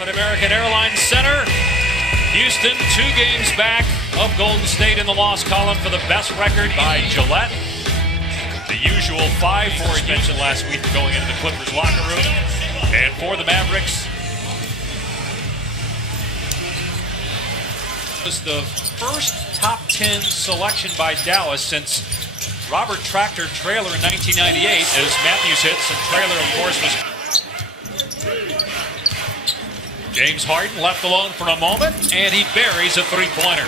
At American Airlines Center, Houston 2 games back of Golden State in the loss column for the best record by Gillette. The usual 5-4 mentioned last week going into the Clippers locker room. And for the Mavericks, was the first top 10 selection by Dallas since Robert Tractor Traylor in 1998 as Matthews hits, and Traylor, of course, was... James Harden left alone for a moment, and he buries a three-pointer.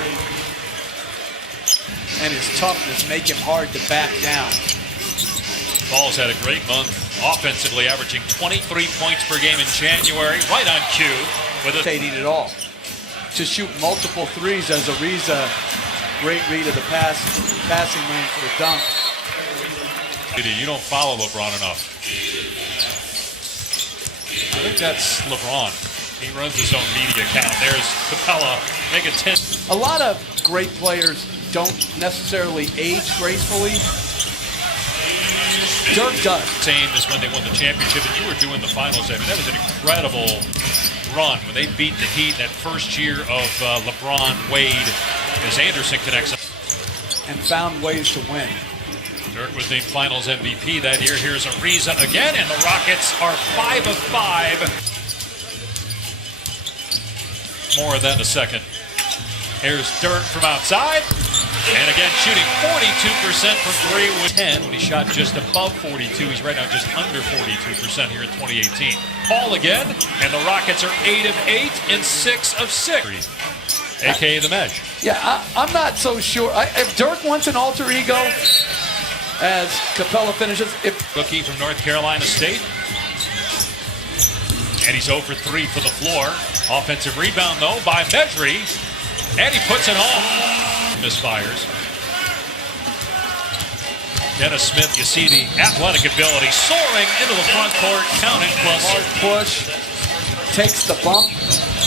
And his toughness make him hard to back down. Paul's had a great month offensively, averaging 23 points per game in January, right on cue. With it all. To shoot multiple threes as Ariza, great read of the passing lane for the dunk. You don't follow LeBron enough. I think that's LeBron. He runs his own media account. There's Capella, make it 10. A lot of great players don't necessarily age gracefully. Dirk does. Same as when they won the championship, and you were doing the finals. I mean, that was an incredible run when they beat the Heat that first year of LeBron, Wade, as Anderson connects. And found ways to win. Dirk was named Finals MVP that year. Here's Ariza again, and the Rockets are 5 of 5. More of that in a second. Here's Dirk from outside. And again, shooting 42% from 3 with 10 when he shot just above 42. He's right now just under 42% here in 2018. Paul again, and the Rockets are 8 of 8 and 6 of 6. AKA the Mesh. Yeah, I'm not so sure. If Dirk wants an alter ego, as Capella finishes. Rookie from North Carolina State. And he's 0 for 3 for the floor. Offensive rebound, though, by Medri. And he puts it home. Misfires. Dennis Smith, you see the athletic ability soaring into the front court. Count it, plus. Hard push. Takes the bump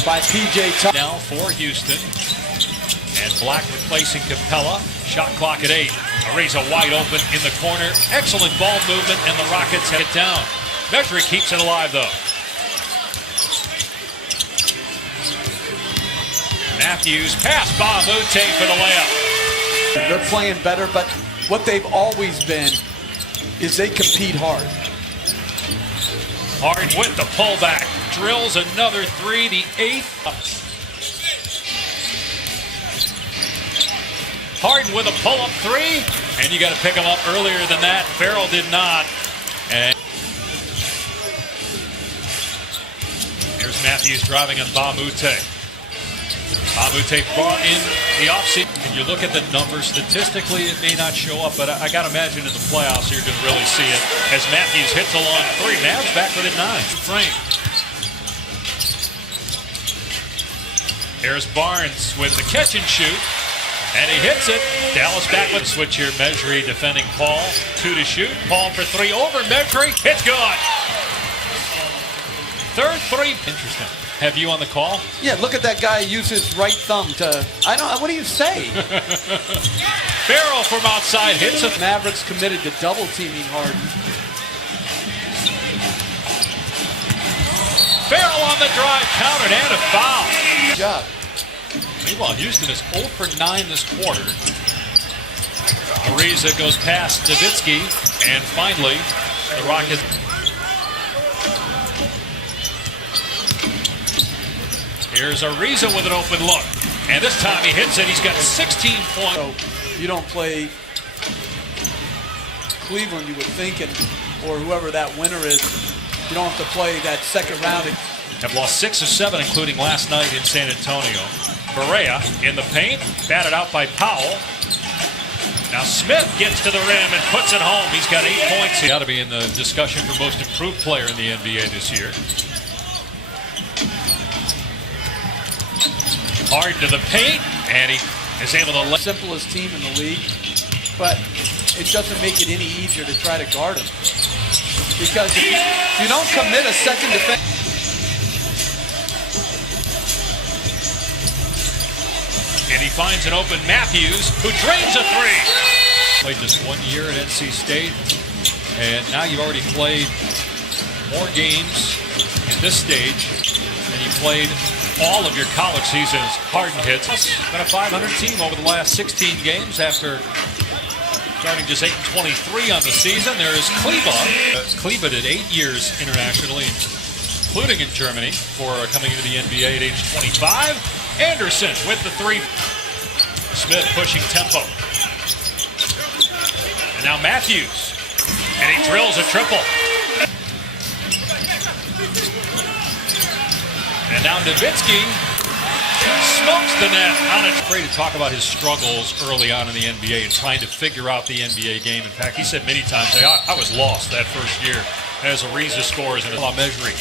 by PJ. Now for Houston. And Black replacing Capella. Shot clock at 8. Ariza wide open in the corner. Excellent ball movement, and the Rockets head it down. Medri keeps it alive, though. Matthews pass Bamute for the layup. They're playing better, but what they've always been is they compete hard. Harden with the pullback. Drills another 3, the 8th. Harden with a pull-up 3, and you got to pick him up earlier than that. Farrell did not. And here's Matthews driving on Bamute. Bamute brought in the offseason. And you look at the numbers, statistically it may not show up, but I got to imagine in the playoffs you're going to really see it. As Matthews hits a long 3, Mavs back within 9. Frame. Here's Barnes with the catch and shoot. And he hits it. Dallas back with switch here. Medri defending Paul. 2 to shoot. Paul for 3 over Medri. It's good. Third 3. Interesting. Have you on the call? Yeah, look at that guy use his right thumb to... what do you say? Farrell from outside hits it. Mavericks committed to double teaming Harden. Farrell on the drive. Countered and a foul. Good job. Meanwhile, Houston is 0 for 9 this quarter. Ariza goes past Nowitzki, and finally, the Rockets. Here's Ariza with an open look, and this time he hits it. He's got 16 points. So you don't play Cleveland, you would think, or whoever that winner is. You don't have to play that second round. Have lost 6 of 7, including last night in San Antonio. Barea in the paint, batted out by Powell. Now Smith gets to the rim and puts it home. He's got 8 points. He's got to be in the discussion for most improved player in the NBA this year. Hard to the paint, and he is able to... Simplest team in the league, but it doesn't make it any easier to try to guard him. Because if you don't commit a second defense... And he finds an open Matthews, who drains a 3. Played just 1 year at NC State, and now you've already played more games in this stage and you played all of your college seasons. Harden hits. Been a 500 team over the last 16 games after starting just 8-23 on the season. There's Kleba. Kleba did 8 years internationally, including in Germany, for coming into the NBA at age 25. Anderson with the three. Smith pushing tempo. And now Matthews. And he drills a triple. And now Nowitzki smokes the net. Not afraid to talk about his struggles early on in the NBA and trying to figure out the NBA game. In fact, he said many times, hey, I was lost that first year as Ariza scores and measuring.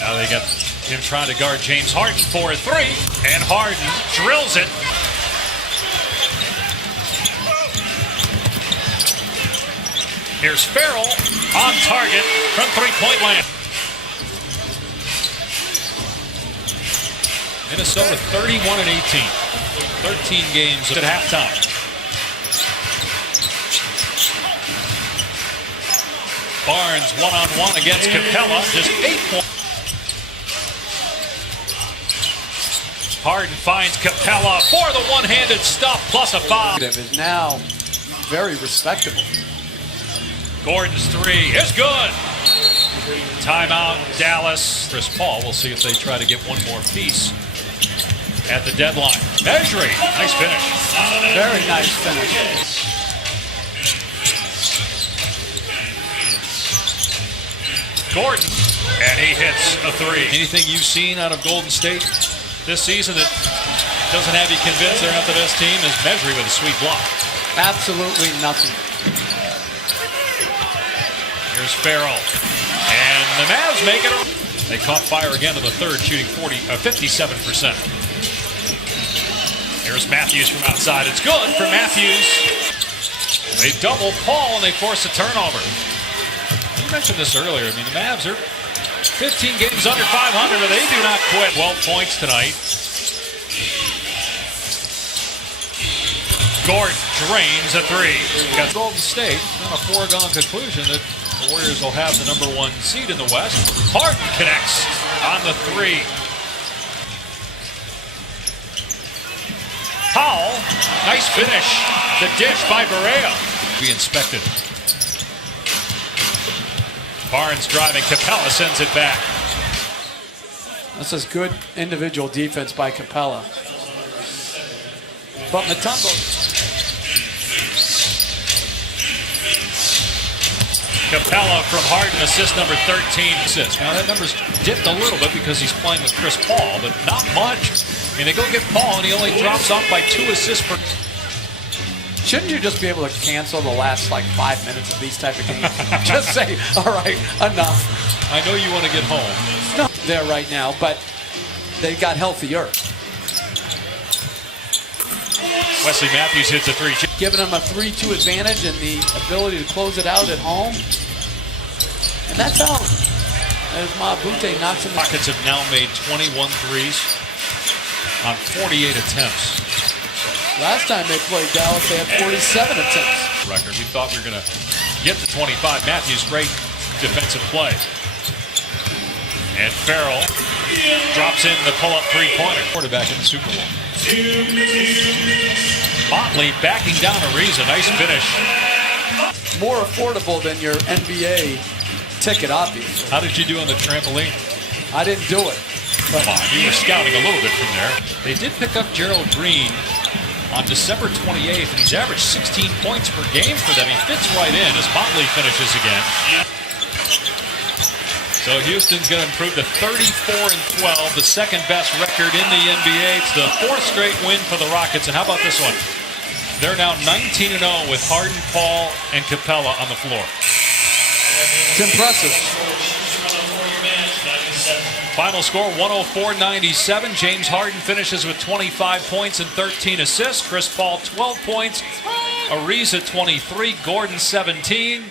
Now they got him trying to guard James Harden for a three, and Harden drills it. Here's Farrell on target from three-point land. Minnesota 31-18. 13 games at halftime. Barnes one-on-one against Capella. Just 8 points. Harden finds Capella for the one-handed stuff plus a foul. Is now very respectable. Gordon's three is good. Timeout, Dallas. Chris Paul. We'll see if they try to get one more piece at the deadline. Measuring. Nice finish. Very nice finish. Gordon. And he hits a three. Anything you've seen out of Golden State this season that doesn't have you convinced they're not the best team is Measuring with a sweet block. Absolutely nothing. Here's Farrell. And the Mavs make it. They caught fire again in the third, shooting 57%. Here's Matthews from outside. It's good for Matthews. They double Paul and they force a turnover. You mentioned this earlier. I mean, the Mavs are 15 games under 500, but they do not quit. 12 points tonight. Gordon drains a three. Got Golden State. Not a foregone conclusion that the Warriors will have the number 1 seed in the West. Harden connects on the three. Powell, nice finish. The dish by Barea. Be inspected. Barnes driving. Capella sends it back. This is good individual defense by Capella. But Mutombo. Capella from Harden, assist number 13. Assists. Now that number's dipped a little bit because he's playing with Chris Paul, but not much. I mean, they go get Paul and he only drops off by 2 assists per. Shouldn't you just be able to cancel the last like 5 minutes of these type of games? Just say, all right, enough. I know you want to get home. No, there right now, but they got healthier. Wesley Matthews hits a three. Giving them a 3-2 advantage and the ability to close it out at home. And that's out. As Mabute knocks in the... Rockets have now made 21 threes on 48 attempts. Last time they played Dallas, they had 47 attempts. Record. We thought we were going to get to 25. Matthews, great defensive play. And Farrell drops in the pull-up three-pointer. Quarterback in the Super Bowl. Motley backing down Ariza. Nice finish. More affordable than your NBA ticket, obviously. How did you do on the trampoline? I didn't do it. Come on, you were scouting a little bit from there. They did pick up Gerald Green on December 28th, and he's averaged 16 points per game for them. He fits right in as Motley finishes again. So Houston's going to improve to 34-12, the second best record in the NBA. It's the 4th straight win for the Rockets. And how about this one? They're now 19-0 with Harden, Paul, and Capella on the floor. It's impressive. Final score 104-97. James Harden finishes with 25 points and 13 assists. Chris Paul 12 points. Ariza 23. Gordon 17.